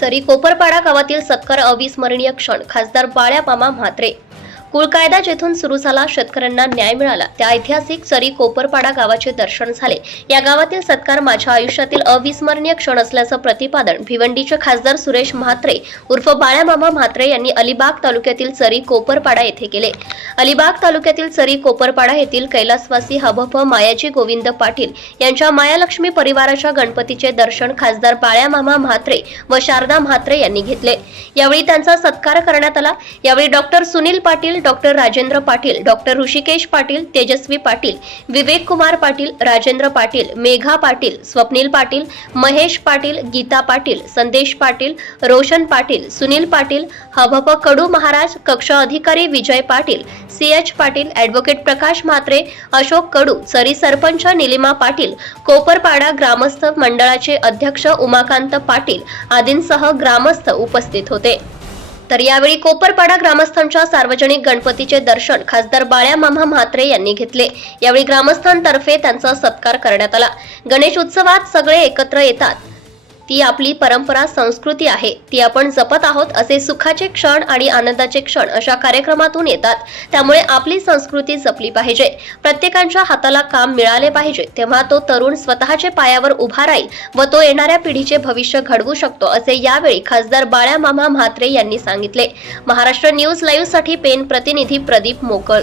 सरी कोपरपाडा गावातील सत्कार अविस्मरणीय क्षण. खासदार बाळ्या मामा म्हात्रे. कुळकायदा जेथून सुरू झाला शेतकऱ्यांना न्याय मिळाला. त्या ऐतिहासिक सरी कोपरपाडा गावाचे दर्शन झाले. या गावातील सत्कार माझ्या आयुष्यातील अविस्मरणीय क्षण असल्याचं प्रतिपादन भिवंडीचे खासदार सुरेश म्हात्रे उर्फ बाळ्यामामा म्हात्रे यांनी अलिबाग तालुक्यातील सरी कोपरपाडा येथे केले. अलिबाग तालुक्यातील सरी कोपरपाडा येथील कैलासवासी हभफ मायाजी गोविंद पाटील यांच्या मायालक्ष्मी परिवाराच्या गणपतीचे दर्शन खासदार बाळ्यामामा म्हात्रे व शारदा म्हात्रे यांनी घेतले. यावेळी त्यांचा सत्कार करण्यात आला. यावेळी doctor Sunil Patil doctor Rajendra Patil doctor Rishikesh Patil Tejaswi Patil Vivek Kumar Patil Rajendra Patil Megha Patil Swapnil Patil Mahesh Patil Geeta Patil Sandesh Patil Roshan Patil Sunil Patil हभप कडू महाराज कक्ष अधिकारी Vijay Patil C H Patil advocate Prakash Mhatre Ashok Kadu सरी सरपंच निलिमा पाटील कोपरपाडा ग्रामस्थ मंडळाचे अध्यक्ष उमाकांत पाटील आदींसह ग्रामस्थ उपस्थित होते. तर यावेळी कोपरपाडा ग्रामस्थांच्या सार्वजनिक गणपतीचे दर्शन खासदार बाळ्या मामा म्हात्रे यांनी घेतले. यावेळी ग्रामस्थांतर्फे त्यांचा सत्कार करण्यात आला. गणेश उत्सवात सगळे एकत्र येतात. ती आपली परंपरा संस्कृती आहे. ती आपण जपत आहोत असे सुखाचे क्षण आणि आनंदाचे क्षण अशा कार्यक्रमातून येतात. त्यामुळे आपली संस्कृती जपली पाहिजे. प्रत्येकाच्या हाताला काम मिळाले पाहिजे. तेव्हा तो तरुण स्वतःच्या पायावर उभा राहील व तो येणाऱ्या पिढीचे भविष्य घडवू शकतो असे यावेळी खासदार बाळ्या मामा म्हात्रे यांनी सांगितले. महाराष्ट्र न्यूज लाईव्हसाठी पेन प्रतिनिधी प्रदीप मोकळ.